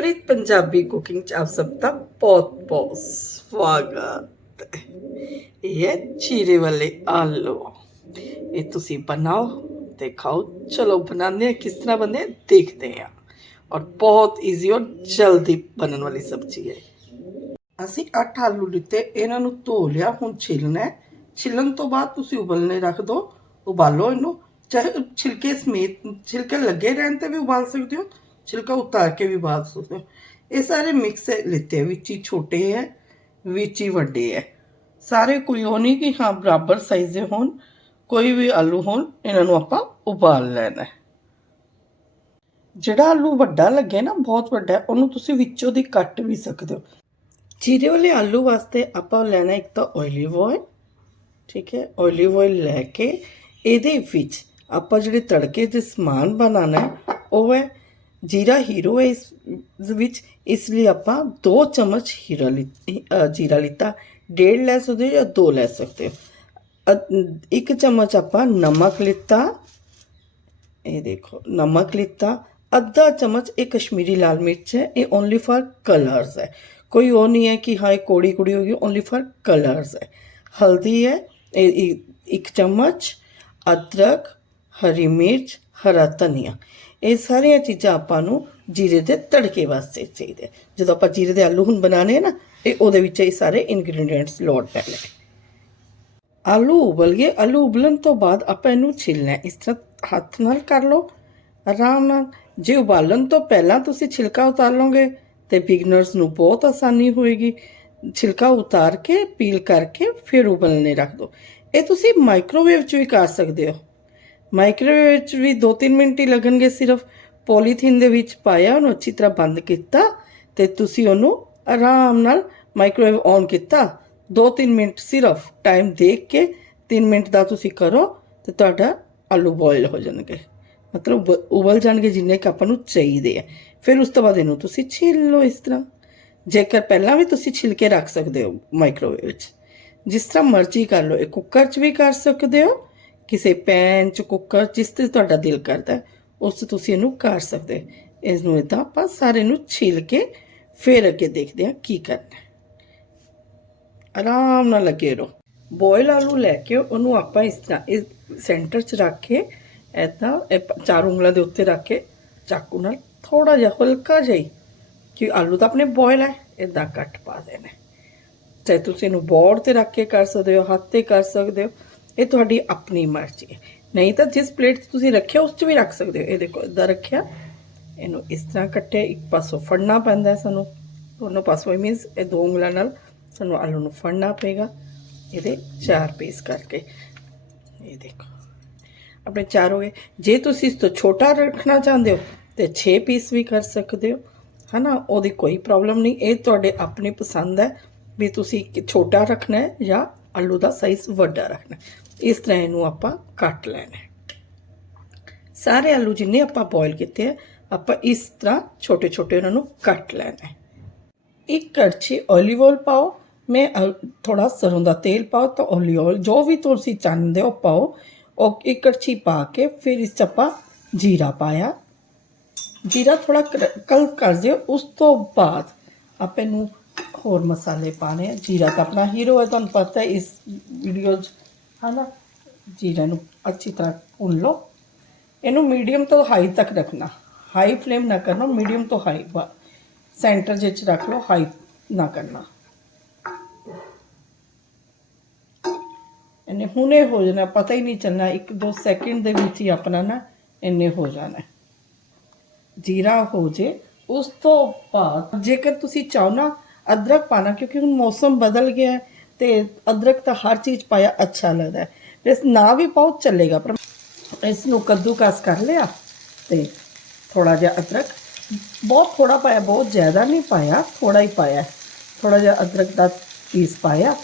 ਪ੍ਰੀਤ Punjabi cooking ਚ ਆਪ ਸਭ ਦਾ ਬਹੁਤ ਬਹੁਤ ਸਵਾਗਤ ਹੈ ਇਹ ਹੈ ਚੀਰੇ ਵਾਲੇ ਆਲੂ ਇਹ ਤੁਸੀਂ ਬਣਾਓ ਤੇ ਖਾਓ ਚਲੋ ਬਣਾਉਂਦੇ ਹਾਂ ਕਿਸ ਤਰ੍ਹਾਂ ਬਣਦੇ हैं, ਦੇਖਦੇ ਹਾਂ ਔਰ ਬਹੁਤ ਈਜ਼ੀ ਔਰ ਜਲਦੀ ਬਣਨ ਵਾਲੀ ਸਬਜ਼ੀ ਹੈ ਅਸੀਂ 8 ਆਲੂ ਲਿੱਤੇ ਇਹਨਾਂ ਨੂੰ ਧੋ ਲਿਆ ਹੁਣ ਛਿਲਣਾ ਹੈ ਛਿਲਣ ਤੋਂ ਬਾਅਦ ਤੁਸੀਂ ਉਬਲਣੇ ਰੱਖ ਦਿਓ ਉਬਾਲੋ ਇਹਨੂੰ ਚਾਹੇ ਛਿਲਕੇ ਸਮੇਤ ਛਿਲਕੇ ਲੱਗੇ ਰਹਿਣ ਤੇ ਵੀ ਉਬਾਲ ਸਕਦੇ ਹੋ ਛਿਲਕਾ ਉਤਾਰ ਕੇ ਵੀ ਉਬਾਲ ਸਕਦੇ ਹੋ ਇਹ ਸਾਰੇ ਮਿਕਸ ਲਿੱਤੇ ਵਿੱਚ ਹੀ ਛੋਟੇ ਹੈ ਵਿੱਚ ਹੀ ਵੱਡੇ ਹੈ ਸਾਰੇ ਕੋਈ ਉਹ ਨਹੀਂ ਕਿ ਹਾਂ ਬਰਾਬਰ ਸਾਈਜ਼ ਦੇ ਹੋਣ ਕੋਈ ਵੀ ਆਲੂ ਹੋਣ ਇਹਨਾਂ ਨੂੰ ਆਪਾਂ ਉਬਾਲ ਲੈਣਾ ਜਿਹੜਾ ਆਲੂ ਵੱਡਾ ਲੱਗੇ ਨਾ ਬਹੁਤ ਵੱਡਾ ਉਹਨੂੰ ਤੁਸੀਂ ਵਿੱਚੋਂ ਦੀ ਕੱਟ ਵੀ ਸਕਦੇ ਹੋ ਜੀਰੇ ਵਾਲੇ ਆਲੂ ਵਾਸਤੇ ਆਪਾਂ ਲੈਣਾ ਇੱਕ ਤਾਂ ਓਇਲੀਵ ਆਇਲ ਠੀਕ ਹੈ ਓਇਲੀਵ ਆਇਲ ਲੈ ਕੇ ਇਹਦੇ ਵਿੱਚ ਆਪਾਂ ਜਿਹੜੇ ਤੜਕੇ ਦੇ ਸਮਾਨ ਬਣਾਉਣਾ ਉਹ ਹੈ ਜੀਰਾ ਹੀਰੋ ਹੈ ਇਸ ਵਿੱਚ, ਇਸ ਲਈ ਆਪਾਂ 2 ਚਮਚ ਹੀਰਾ ਲਿ- ਜੀਰਾ ਲਿੱਤਾ। ਡੇਢ ਲੈ ਸਕਦੇ ਹੋ ਜਾਂ 2 ਲੈ ਸਕਦੇ ਹੋ? ਇੱਕ ਚਮਚ ਆਪਾਂ ਨਮਕ ਲਿੱਤਾ। ਇਹ ਦੇਖੋ, ਨਮਕ ਲਿੱਤਾ। ਅੱਧਾ ਚਮਚ, ਇਹ ਕਸ਼ਮੀਰੀ ਲਾਲ ਮਿਰਚ ਹੈ। ਇਹ ਓਨਲੀ ਫॉर ਕਲਰਸ ਹੈ। ਕੋਈ ਉਹ ਨਹੀਂ ਹੈ ਕਿ ਹਾਂ, ਇਹ ਕੋੜੀ ਕੁੜੀ ਹੋ ਗਈ ਓਨਲੀ ਫॉर ਕਲਰਸ ਹੈ। ਹਲਦੀ ਹੈ, ਇਹ ਇੱਕ ਚਮਚ। ਅਦਰਕ ਹਰੀ ਮਿਰਚ, ਹਰਾ ਧਨੀਆ। ਇਹ ਸਾਰੀਆਂ ਚੀਜ਼ਾਂ ਆਪਾਂ ਨੂੰ ਜੀਰੇ ਦੇ ਤੜਕੇ ਵਾਸਤੇ ਚਾਹੀਦੇ ਜਦੋਂ ਆਪਾਂ ਜੀਰੇ ਦੇ ਆਲੂ ਹੁਣ ਬਣਾਣੇ ਆ ਨਾ, ਇਹ ਉਹਦੇ ਵਿੱਚ ਇਹ ਸਾਰੇ ਇਨਗਰੀਡੀਐਂਟਸ ਲੋਡ ਪੈਣੇ ਆਲੂ ਉਬਲ ਗਏ ਆਲੂ ਉਬਲਣ ਤੋਂ ਬਾਅਦ ਆਪਾਂ ਇਹਨੂੰ ਛਿਲਣਾ ਇਸ ਤਰ੍ਹਾਂ ਹੱਥ ਨਾਲ ਕਰ ਲਓ। ਆਰਾਮ ਨਾਲ। ਜੇ ਉਬਾਲਣ ਤੋਂ ਪਹਿਲਾਂ ਤੁਸੀਂ ਛਿਲਕਾ ਉਤਾਰ ਲਓਗੇ, ਤੇ ਬਿਗਨਰਸ ਨੂੰ ਬਹੁਤ ਆਸਾਨੀ ਹੋਏਗੀ। ਛਿਲਕਾ ਉਤਾਰ ਕੇ, ਪੀਲ ਕਰਕੇ ਫਿਰ ਉਬਲਣੇ ਰੱਖ ਦਿਓ। ਇਹ ਤੁਸੀਂ ਮਾਈਕ੍ਰੋਵੇਵ 'ਚ ਵੀ ਕਰ ਸਕਦੇ ਹੋ। ਮਾਈਕ੍ਰੋਵੇਵ ਵਿੱਚ ਵੀ 2-3 ਮਿੰਟ ਹੀ ਲੱਗਣਗੇ ਸਿਰਫ। ਪੋਲੀਥੀਨ ਦੇ ਵਿੱਚ ਪਾਇਆ, ਉਹਨੂੰ ਅੱਛੀ ਤਰ੍ਹਾਂ ਬੰਦ ਕੀਤਾ ਤੇ ਤੁਸੀਂ ਉਹਨੂੰ ਆਰਾਮ ਨਾਲ ਮਾਈਕ੍ਰੋਵੇਵ ਔਨ ਕੀਤਾ। 2-3 ਮਿੰਟ ਸਿਰਫ ਟਾਈਮ ਦੇਖ ਕੇ 3 ਮਿੰਟ ਦਾ ਤੁਸੀਂ ਕਰੋ ਤੇ ਤੁਹਾਡਾ ਆਲੂ ਬੋਇਲ ਹੋ ਜਾਣਗੇ। ਮਤਲਬ ਉਬ- ਉਬਲ ਜਾਣਗੇ ਜਿੰਨੇ ਕਿ ਆਪਾਂ ਨੂੰ ਚਾਹੀਦੇ ਆ। ਫਿਰ ਉਸ ਤੋਂ ਬਾਅਦ ਇਹਨੂੰ ਤੁਸੀਂ ਛਿੱਲ ਲਓ ਇਸ ਤਰ੍ਹਾਂ। ਜੇਕਰ ਪਹਿਲਾਂ ਵੀ ਤੁਸੀਂ ਛਿਲ ਕੇ ਰੱਖ ਸਕਦੇ ਹੋ ਮਾਈਕ੍ਰੋਵੇਵ ਵਿੱਚ, ਜਿਸ ਤਰ੍ਹਾਂ ਮਰਜ਼ੀ ਕਰ ਲਓ। ਇਹ ਕੁੱਕਰ 'ਚ ਵੀ ਕਰ ਸਕਦੇ ਹੋ ਕਿਸੇ ਪੈਨ 'ਚ ਕੁੱਕਰ ਜਿਸ ਤੇ ਤੁਹਾਡਾ ਦਿਲ ਕਰਦਾ ਹੈ, ਉਸ 'ਚ ਤੁਸੀਂ ਇਹਨੂੰ ਕਰ ਸਕਦੇ ਹੋ। ਇਸ ਨੂੰ ਇਦਾਂ ਆਪਾਂ ਸਾਰੇ ਨੂੰ ਛਿਲ ਕੇ ਫਿਰ ਅੱਗੇ ਦੇਖਦੇ ਹਾਂ ਕੀ ਕਰਨਾ ਹੈ ਆਰਾਮ ਨਾਲ ਲੱਗੇ ਰਹੋ ਬੋਇਲ ਆਲੂ ਲੈ ਕੇ ਉਹਨੂੰ ਆਪਾਂ ਇਸ ਤਰ੍ਹਾਂ ਇਸ ਸੈਂਟਰ 'ਚ ਰੱਖ ਕੇ ਏਦਾਂ ਇਹ ਪ- ਚਾਰ ਉਂਗਲਾਂ ਦੇ ਉੱਤੇ ਰੱਖ ਕੇ ਚਾਕੂ ਨਾਲ ਥੋੜਾ ਜਿਹਾ ਹਲਕਾ ਜਿਹਾ ਹੀ, ਕਿ ਆਲੂ ਤਾਂ ਆਪਣੇ ਬੋਇਲ ਹੈ ਇਦਾਂ ਕੱਟ ਪਾ ਦੇਣਾ ਹੈ। ਚਾਹੇ ਤੁਸੀਂ ਇਹਨੂੰ ਬੋਰਡ ਤੇ ਰੱਖ ਕੇ ਕਰ ਸਕਦੇ ਹੋ ਹੱਥ ਤੇ ਕਰ ਸਕਦੇ ਹੋ ਇਹ ਤੁਹਾਡੀ ਆਪਣੀ ਮਰਜ਼ੀ ਹੈ। ਨਹੀਂ ਤਾਂ ਜਿਸ ਪਲੇਟ 'ਚ ਤੁਸੀਂ ਰੱਖਿਆ, ਉਸ 'ਚ ਵੀ ਰੱਖ ਸਕਦੇ ਹੋ। ਇਹ ਦੇਖੋ ਇਦਾਂ ਰੱਖਿਆ। ਇਹਨੂੰ ਇਸ ਤਰ੍ਹਾਂ ਕੱਟਿਆ, ਇੱਕ ਪਾਸੋਂ ਫੜਨਾ ਪੈਂਦਾ ਸਾਨੂੰ। ਦੋਨੋਂ ਪਾਸੋਂ ਮੀਨਸ ਇਹ ਦੋ ਉਂਗਲਾਂ ਨਾਲ ਸਾਨੂੰ ਆਲੂ ਨੂੰ ਫੜਨਾ ਪਏਗਾ। ਇਹਦੇ ਚਾਰ ਪੀਸ ਕਰਕੇ। ਇਹ ਦੇਖੋ, ਆਪਣੇ ਚਾਰ ਹੋ ਗਏ। ਜੇ ਤੁਸੀਂ ਇਸ ਤੋਂ ਛੋਟਾ ਰੱਖਣਾ ਚਾਹੁੰਦੇ ਹੋ, ਤੇ 6 ਪੀਸ ਵੀ ਕਰ ਸਕਦੇ ਹੋ। ਹਨਾ, ਉਹਦੀ ਕੋਈ ਪ੍ਰੋਬਲਮ ਨਹੀਂ। ਇਹ ਤੁਹਾਡੇ ਆਪਣੀ ਪਸੰਦ ਹੈ ਵੀ ਤੁਸੀਂ ਛੋਟਾ ਰੱਖਣਾ ਹੈ ਜਾਂ ਆਲੂ ਦਾ ਸਾਈਜ਼ ਵੱਡਾ ਰੱਖਣਾ ਹੈ। ਇਸ ਤਰ੍ਹਾਂ ਇਹਨੂੰ ਆਪਾਂ ਕੱਟ ਲੈਣਾ ਹੈ ਸਾਰੇ ਆਲੂ ਜਿੰਨੇ ਆਪਾਂ ਬੋਇਲ ਕੀਤੇ ਆ ਆਪਾਂ ਇਸ ਤਰ੍ਹਾਂ ਛੋਟੇ ਛੋਟੇ ਉਹਨਾਂ ਨੂੰ ਕੱਟ ਲੈਣਾ ਹੈ ਇੱਕ ਕੜਛੀ 올ਿਵ ਆਇਲ ਪਾਓ ਮੈਂ ਥੋੜਾ ਸਰੋਂ ਦਾ ਤੇਲ ਪਾਓ ਤਾਂ 올ਿਵ ਆਇਲ ਜੋ ਵੀ ਤੁਸੀਂ ਚਾਹੁੰਦੇ ਹੋ ਪਾਓ ਉਹ ਇੱਕ ਕੜਛੀ ਪਾ ਕੇ ਫਿਰ ਇਸ 'ਚ ਆਪਾਂ ਜੀਰਾ ਪਾਇਆ ਜੀਰਾ ਥੋੜਾ ਕਲ ਕਰ ਦਿਓ ਉਸ ਤੋਂ ਬਾਅਦ ਆਪਾਂ ਇਹਨੂੰ ਹੋਰ ਮਸਾਲੇ ਪਾਣੇ ਆ। ਜੀਰਾ ਤਾਂ ਆਪਣਾ ਹੀਰੋ ਹੈ, ਤੁਹਾਨੂੰ ਪਤਾ ਹੈ, ਇਸ ਵੀਡੀਓ 'ਚ, ਹਨਾ? ਜੀਰਾ ਨੂੰ ਅੱਛੀ ਤਰ੍ਹਾਂ ਭੁੰਨ ਲਓ। ਇਹਨੂੰ ਮੀਡੀਅਮ ਤੋਂ ਹਾਈ ਤੱਕ ਰੱਖਣਾ। ਹਾਈ ਫਲੇਮ ਨਾ ਕਰਨਾ ਮੀਡੀਅਮ ਤੋਂ ਹਾਈ ਸੈਂਟਰ ਵਿੱਚ ਰੱਖ ਲਓ ਹਾਈ ਨਾ ਕਰਨਾ। ਇਹਨੇ ਹੁਣੇ ਹੋ ਜਾਣਾ, ਪਤਾ ਹੀ ਨਹੀਂ ਚੱਲਣਾ। ਇੱਕ ਦੋ ਸੈਕਿੰਡ ਦੇ ਵਿੱਚ ਹੀ ਆਪਣਾ ਨਾ ਇੰਨੇ ਹੋ ਜਾਣਾ। ਜੀਰਾ ਹੋ ਜੇ, ਉਸ ਤੋਂ ਬਾਅਦ ਜੇਕਰ ਤੁਸੀਂ ਚਾਹੋ ਨਾ ਅਦਰਕ ਪਾਣਾ, ਕਿਉਂਕਿ ਹੁਣ ਮੌਸਮ ਬਦਲ ਗਿਆ ਹੈ ਤੇ ਅਦਰਕ ਤਾਂ ਹਰ ਚੀਜ਼ ਪਾਇਆ ਅੱਛਾ ਲੱਗਦਾ ਹੈ। ਇਸ ਨਾ ਵੀ ਪਾਓ ਚੱਲੇਗਾ। ਪਰ ਇਸ ਨੂੰ ਕੱਦੂਕਸ ਕਰ ਲਿਆ ਤੇ ਥੋੜਾ ਜਿਹਾ ਅਦਰਕ, ਬਹੁਤ ਥੋੜਾ ਪਾਇਆ, ਬਹੁਤ ਜ਼ਿਆਦਾ ਨਹੀਂ ਪਾਇਆ ਥੋੜਾ ਹੀ ਪਾਇਆ। ਥੋੜਾ ਜਿਹਾ ਅਦਰਕ ਦਾ ਪੀਸ ਪਾਇਆ।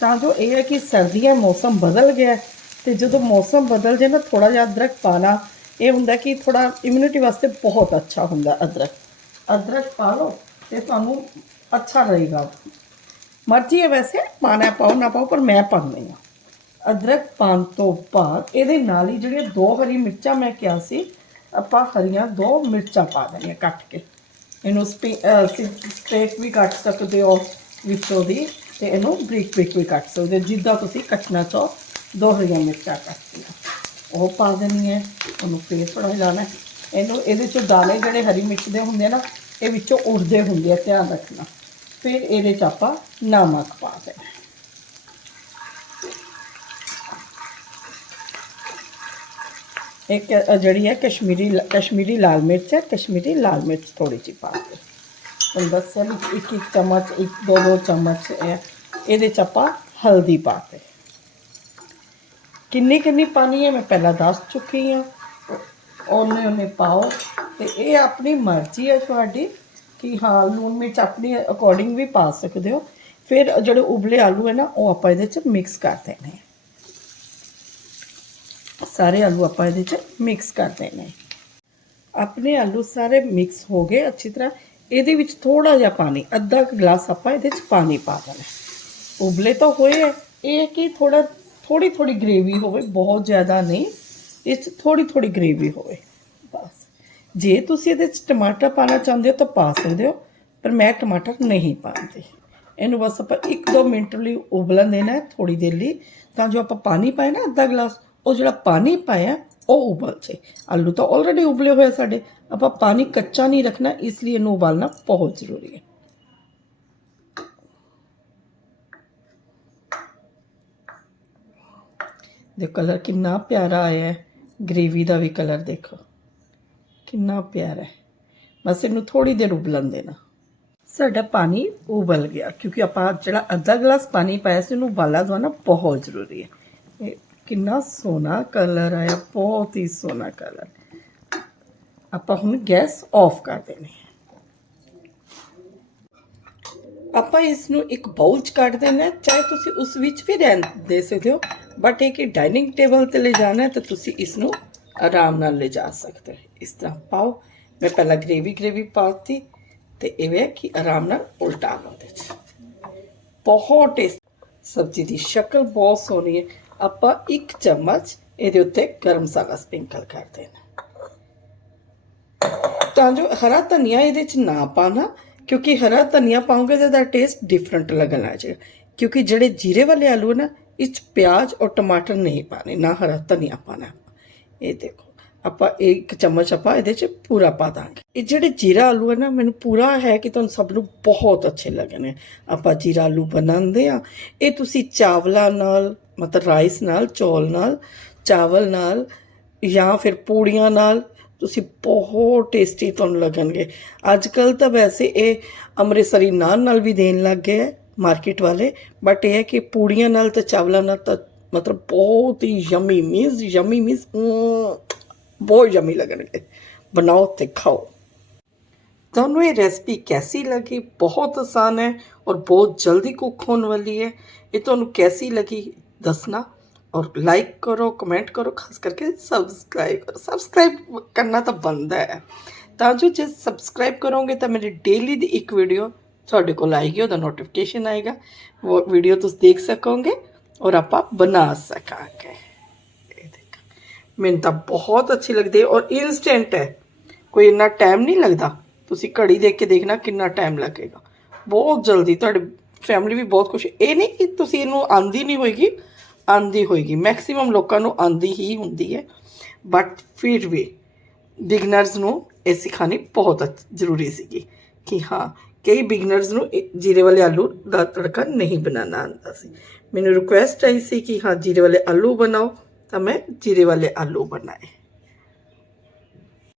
ਤਾਂ ਜੋ ਇਹ ਹੈ ਕਿ ਸਰਦੀਆਂ ਮੌਸਮ ਬਦਲ ਗਿਆ ਹੈ ਤੇ ਜਦੋਂ ਮੌਸਮ ਬਦਲ ਜੇ ਨਾ ਥੋੜਾ ਜਿਹਾ ਅਦਰਕ ਪਾਣਾ, ਇਹ ਹੁੰਦਾ ਕਿ ਥੋੜਾ ਇਮਿਊਨਿਟੀ ਵਾਸਤੇ ਬਹੁਤ ਅੱਛਾ ਹੁੰਦਾ ਅਦਰਕ। ਅਦਰਕ ਪਾ ਲਓ। ਤੇ ਤੁਹਾਨੂੰ ਅੱਛਾ ਰਹੇਗਾ। ਮਰਜ਼ੀ ਹੈ ਵੈਸੇ ਪਾਣਾ ਪਾਓ, ਨਾ ਪਾਓ, ਪਰ ਮੈਂ ਪਾਉਂਦੀ ਹਾਂ। ਅਦਰਕ ਪਾਉਣ ਤੋਂ ਬਾਅਦ ਇਹਦੇ ਨਾਲ ਹੀ ਜਿਹੜੀਆਂ ਦੋ ਹਰੀ ਮਿਰਚਾਂ ਮੈਂ ਕਿਹਾ ਸੀ, ਆਪਾਂ ਹਰੀਆਂ ਦੋ ਮਿਰਚਾਂ ਪਾ ਦੇਣੀਆਂ ਕੱਟ ਕੇ। ਇਹਨੂੰ ਸਟ੍ਰੇਟ ਵੀ ਕੱਟ ਸਕਦੇ ਹੋ ਵਿੱਚੋਂ ਦੀ ਤੇ ਇਹਨੂੰ ਬਰੀਕ ਬਰੀਕ ਵੀ ਕੱਟ ਸਕਦੇ ਹੋ। ਜਿੱਦਾਂ ਤੁਸੀਂ ਕੱਟਣਾ ਚਾਹੋ, ਦੋ ਹਰੀਆਂ ਮਿਰਚਾਂ ਕੱਟੀਆਂ ਉਹ ਪਾ ਦੇਣੀ ਹੈ, ਉਹਨੂੰ ਫੇਰ ਥੋੜਾ ਹਿਲਾਣਾ ਇਹਨੂੰ, ਇਹਦੇ ਚੋਂ ਦਾਣੇ ਜਿਹੜੇ ਹਰੀ ਮਿਰਚ ਦੇ ਹੁੰਦੇ ਆ ਨਾ ਇਹ ਵਿੱਚੋਂ ਉੱਡਦੇ ਹੁੰਦੇ ਆ ਧਿਆਨ ਰੱਖਣਾ। ਫਿਰ ਇਹਦੇ ਚ ਆਪਾਂ ਨਮਕ ਪਾ ਦੇਣਾ। ਇੱਕ ਅ, ਜਿਹੜੀ ਹੈ ਕਸ਼ਮੀਰੀ ਲ- ਕਸ਼ਮੀਰੀ ਲਾਲ ਮਿਰਚ ਹੈ ਕਸ਼ਮੀਰੀ ਲਾਲ ਮਿਰਚ ਥੋੜੀ ਜਿਹੀ ਪਾ ਕੇ ਹੁਣ ਦੱਸਿਆ ਵੀ ਇੱਕ ਇੱਕ ਚਮਚ ਇੱਕ ਦੋ ਦੋ ਚਮਚ ਹੈ। ਇਹਦੇ ਚ ਆਪਾਂ ਹਲਦੀ ਪਾ ਕੇ ਕਿੰਨੀ ਕਿੰਨੀ ਪਾਣੀ ਹੈ ਮੈਂ ਪਹਿਲਾਂ ਦੱਸ ਚੁੱਕੀ ਹਾਂ। ਉਹਨੇ ਉਹਨੇ ਪਾਓ। ਤੇ ਇਹ ਆਪਣੀ ਮਰਜ਼ੀ ਹੈ ਤੁਹਾਡੀ ਕਿ ਹਾਂ ਲੂਣ ਮਿਰਚ ਆਪਣੀ ਅਕੋਰਡਿੰਗ ਵੀ ਪਾ ਸਕਦੇ ਹੋ। ਫਿਰ ਜਿਹੜੇ ਉਬਲੇ ਆਲੂ ਹੈ ਨਾ, ਉਹ ਆਪਾਂ ਇਹਦੇ ਚ ਮਿਕਸ ਕਰ ਦੇਣੇ ਹੈ ਸਾਰੇ ਆਲੂ ਆਪਾਂ ਇਹਦੇ ਚ ਮਿਕਸ ਕਰ ਦੇਣੇ ਆਪਣੇ ਆਲੂ ਸਾਰੇ ਮਿਕਸ ਹੋ ਗਏ ਅੱਛੀ ਤਰ੍ਹਾਂ। ਇਹਦੇ ਵਿੱਚ ਥੋੜਾ ਜਿਹਾ ਪਾਣੀ, ਅੱਧਾ ਕੁ ਗਲਾਸ ਆਪਾਂ ਇਹਦੇ ਚ ਪਾਣੀ ਪਾ ਦੇਣਾ। ਉਬਲੇ ਤਾਂ ਹੋਏ ਹੈ ਇਹ ਕਿ ਥੋੜਾ ਥੋੜੀ ਥੋੜੀ ਗ੍ਰੇਵੀ ਹੋਵੇ, ਬਹੁਤ ਜ਼ਿਆਦਾ ਨਹੀਂ। ਇਸ ਚ ਥੋੜੀ ਥੋੜੀ ਗ੍ਰੇਵੀ ਹੋਵੇ। ਜੇ ਤੁਸੀਂ ਇਹਦੇ ਚ ਟਮਾਟਰ ਪਾਣਾ ਚਾਹੁੰਦੇ ਹੋ ਤਾਂ ਪਾ ਸਕਦੇ ਹੋ, ਪਰ ਮੈਂ ਟਮਾਟਰ ਨਹੀਂ ਪਾਉਂਦੀ। ਇਹਨੂੰ ਬਸ ਆਪਾਂ 1-2 ਮਿੰਟ ਲਈ ਉਬਲਣ ਦੇਣਾ ਹੈ ਥੋੜੀ ਦੇਰ ਲਈ, ਤਾਂ ਜੋ ਆਪਾਂ ਪਾਣੀ ਪਾਇਆ ਨਾ ਅੱਧਾ ਗਲਾਸ, ਉਹ ਜਿਹੜਾ ਪਾਣੀ ਪਾਇਆ, ਉਹ ਉਬਲ ਜੇ ਆਲੂ ਤਾਂ ਆਲਰੇਡੀ ਉਬਲੇ ਹੋਏ ਸਾਡੇ, ਆਪਾਂ ਪਾਣੀ ਕੱਚਾ ਨਹੀਂ ਰੱਖਣਾ, ਇਸ ਲਈ ਇਹਨੂੰ ਉਬਾਲਣਾ ਬਹੁਤ ਜ਼ਰੂਰੀ ਹੈ। ਦੇ ਕਲਰ ਕਿੰਨਾ ਪਿਆਰਾ ਆਇਆ ਹੈ ਗ੍ਰੇਵੀ ਦਾ ਵੀ ਕਲਰ ਦੇਖੋ। ਕਿੰਨਾ ਪਿਆਰਾ ਹੈ। ਬਸ ਇਹਨੂੰ ਥੋੜੀ ਦੇਰ ਉਬਲਣ ਦੇਣਾ। ਸਾਡਾ ਪਾਣੀ ਉਬਲ ਗਿਆ, ਕਿਉਂਕਿ ਆਪਾਂ ਜਿਹੜਾ ਅੱਧਾ ਗਲਾਸ ਪਾਣੀ ਪਾਇਆ ਸੀ, ਉਹਨੂੰ ਉਬਾਲਾ ਦਵਾਉਣਾ ਬਹੁਤ ਜ਼ਰੂਰੀ ਹੈ। ਇਹ ਕਿੰਨਾ ਸੋਹਣਾ ਕਲਰ ਆਇਆ, ਬਹੁਤ ਹੀ ਸੋਹਣਾ ਕਲਰ। ਆਪਾਂ ਹੁਣ ਗੈਸ ਆਫ ਕਰ ਦੇਣੀ ਹੈ। ਆਪਾਂ ਇਸ ਨੂੰ ਇੱਕ ਬਾਉਲ ਚ ਕੱਢ ਦੇਣਾ ਚਾਹੇ ਤੁਸੀਂ ਉਸ ਵਿੱਚ ਵੀ ਰਹਿਣ ਦੇ ਸਕਦੇ ਹੋ, ਬਟ ਇਹ ਕਿ ਡਾਈਨਿੰਗ ਟੇਬਲ ਤੇ ਲੈ ਜਾਣਾ ਤਾਂ ਤੁਸੀਂ ਇਸ ਨੂੰ ਆਰਾਮ ਨਾਲ ਲੈ ਜਾ ਸਕਦੇ ਹੋ। ਇਸ ਤਰ੍ਹਾਂ ਪਾਓ। ਮੈਂ ਪਹਿਲਾਂ ਗ੍ਰੇਵੀ ਗ੍ਰੇਵੀ ਪਾਤੀ ਤੇ ਇਵੇਂ ਹੈ ਕਿ ਆਰਾਮ ਨਾਲ ਉਲਟਾ ਲਓ ਉਹਦੇ ਚ ਬਹੁਤ ਟੇਸਟ ਸਬਜ਼ੀ ਦੀ ਸ਼ਕਲ ਬਹੁਤ ਸੋਹਣੀ ਹੈ। ਆਪਾਂ ਇੱਕ ਚਮਚ ਇਹਦੇ ਉੱਤੇ ਗਰਮ ਮਸਾਲਾ ਸਪਿੰਕਲ ਕਰ ਦੇਣਾ। ਤਾਂ ਜੋ ਹਰਾ ਧਨੀਆ ਇਹਦੇ ਚ ਨਾ ਪਾਣਾ, ਕਿਉਂਕਿ ਹਰਾ ਧਨੀਆ ਪਾਉਂਗੇ ਤਾਂ ਦਾ ਟੇਸਟ ਡਿਫਰੈਂਟ ਲੱਗਣ ਲੱਗ ਜਾਏਗਾ। ਕਿਉਂਕਿ ਜਿਹੜੇ ਜੀਰੇ ਵਾਲੇ ਆਲੂ ਹੈ ਨਾ, ਇਸ 'ਚ ਪਿਆਜ਼ ਔਰ ਟਮਾਟਰ ਨਹੀਂ ਪਾਣੇ, ਨਾ ਹਰਾ ਧਨੀਆ ਪਾਣਾ। ਇਹ ਦੇਖੋ, ਆਪਾਂ ਇੱਕ ਚਮਚ ਆਪਾਂ ਇਹਦੇ 'ਚ ਪੂਰਾ ਪਾ ਦਾਂਗੇ। ਇਹ ਜਿਹੜੇ ਜੀਰਾ ਆਲੂ ਹੈ ਨਾ, ਮੈਨੂੰ ਪੂਰਾ ਹੈ ਕਿ ਤੁਹਾਨੂੰ ਸਭ ਨੂੰ ਬਹੁਤ ਅੱਛੇ ਲੱਗਣੇ। ਆਪਾਂ ਜੀਰਾ ਆਲੂ ਬਣਾਉਂਦੇ ਆ ਇਹ ਤੁਸੀਂ ਚਾਵਲਾਂ ਨਾਲ, ਮਤਲਬ ਰਾਈਸ ਨਾਲ, ਚੌਲ ਨਾਲ, ਚਾਵਲ ਨਾਲ ਜਾਂ ਫਿਰ ਪੂੜੀਆਂ ਨਾਲ ਤੁਸੀਂ ਬਹੁਤ ਟੇਸਟੀ ਤੁਹਾਨੂੰ ਲੱਗਣਗੇ। ਅੱਜ ਕੱਲ ਤਾਂ ਵੈਸੇ ਇਹ ਅੰਮ੍ਰਿਤਸਰੀ ਨਾਨ ਨਾਲ ਵੀ ਦੇਣ ਲੱਗ ਗਏ ਹੈ ਮਾਰਕੀਟ ਵਾਲੇ ਬਟ ਇਹ ਹੈ ਕਿ ਪੂੜੀਆਂ ਨਾਲ ਤੇ ਚਾਵਲਾਂ ਨਾਲ ਤਾਂ ਮਤਲਬ ਬਹੁਤ ਹੀ ਯਮੀ ਮੀਨਸ ਯਮੀ ਮੀਨਸ ਬਹੁਤ ਯਮੀ ਲੱਗਣਗੇ ਬਣਾਓ ਤੇ ਖਾਓ ਤੁਹਾਨੂੰ ਇਹ ਰੈਸਪੀ ਕੈਸੀ ਲਗੀ ਬਹੁਤ ਆਸਾਨ ਹੈ ਔਰ ਬਹੁਤ ਜਲਦੀ ਕੁਕ ਹੋਣ ਵਾਲੀ ਹੈ ਇਹ ਤੁਹਾਨੂੰ ਕੈਸੀ ਲਗੀ ਦੱਸਣਾ और लाइक करो कमेंट करो खास करके सब्सक्राइब करो सब्सक्राइब करना ਤਾਂ ਬਣਦਾ ਹੈ ਤਾਂ ਜੋ ਜੇ ਸਬਸਕ੍ਰਾਈਬ ਕਰੋਗੇ ਤਾਂ ਮੇਰੀ ਡੇਲੀ ਦੀ ਇੱਕ ਵੀਡੀਓ ਤੁਹਾਡੇ ਕੋਲ ਆਏਗੀ ਉਹਦਾ ਨੋਟੀਫਿਕੇਸ਼ਨ ਆਏਗਾ ਉਹ ਵੀਡੀਓ ਤੁਸੀਂ ਦੇਖ ਸਕੋਗੇ ਔਰ ਆਪਾਂ ਬਣਾ ਸਕਾਂਗੇ ਮੈਨੂੰ ਤਾਂ ਬਹੁਤ ਅੱਛੀ ਲੱਗਦੀ ਹੈ ਔਰ ਇਨਸਟੈਂਟ ਹੈ। ਕੋਈ ਇੰਨਾ ਟਾਈਮ ਨਹੀਂ ਲੱਗਦਾ। ਤੁਸੀਂ ਘੜੀ ਦੇਖ ਕੇ ਦੇਖਣਾ ਕਿੰਨਾ ਟਾਈਮ ਲੱਗੇਗਾ। ਬਹੁਤ ਜਲਦੀ ਤੁਹਾਡੀ ਫੈਮਿਲੀ ਵੀ ਬਹੁਤ ਖੁਸ਼। ਇਹ ਨਹੀਂ ਕਿ ਤੁਸੀਂ ਇਹਨੂੰ ਆਂਦੀ ਨਹੀਂ ਹੋਏਗੀ, ਆਂਦੀ ਹੋਏਗੀ। ਮੈਕਸਿਮਮ ਲੋਕਾਂ ਨੂੰ ਆਂਦੀ ਹੀ ਹੁੰਦੀ ਹੈ। ਬਟ ਫਿਰ ਵੀ ਬਿਗਨਰਸ ਨੂੰ ਇਹ ਸਿਖਾਣੀ ਬਹੁਤ ਅੱਛ- ਜ਼ਰੂਰੀ ਸੀਗੀ ਕਿ ਹਾਂ ਕਈ ਬਿਗਨਰਸ ਨੂੰ ਜੀਰੇ ਵਾਲੇ ਆਲੂ ਦਾ ਤੜਕਾ ਨਹੀਂ ਬਣਾਉਣਾ ਆਉਂਦਾ ਸੀ। ਮੈਨੂੰ ਰਿਕੁਐਸਟ ਆਈ ਸੀ ਕਿ ਹਾਂ ਜੀਰੇ ਵਾਲੇ ਆਲੂ ਬਣਾਓ ਤਾਂ ਮੈਂ ਜੀਰੇ ਵਾਲੇ ਆਲੂ ਬਣਾਏ।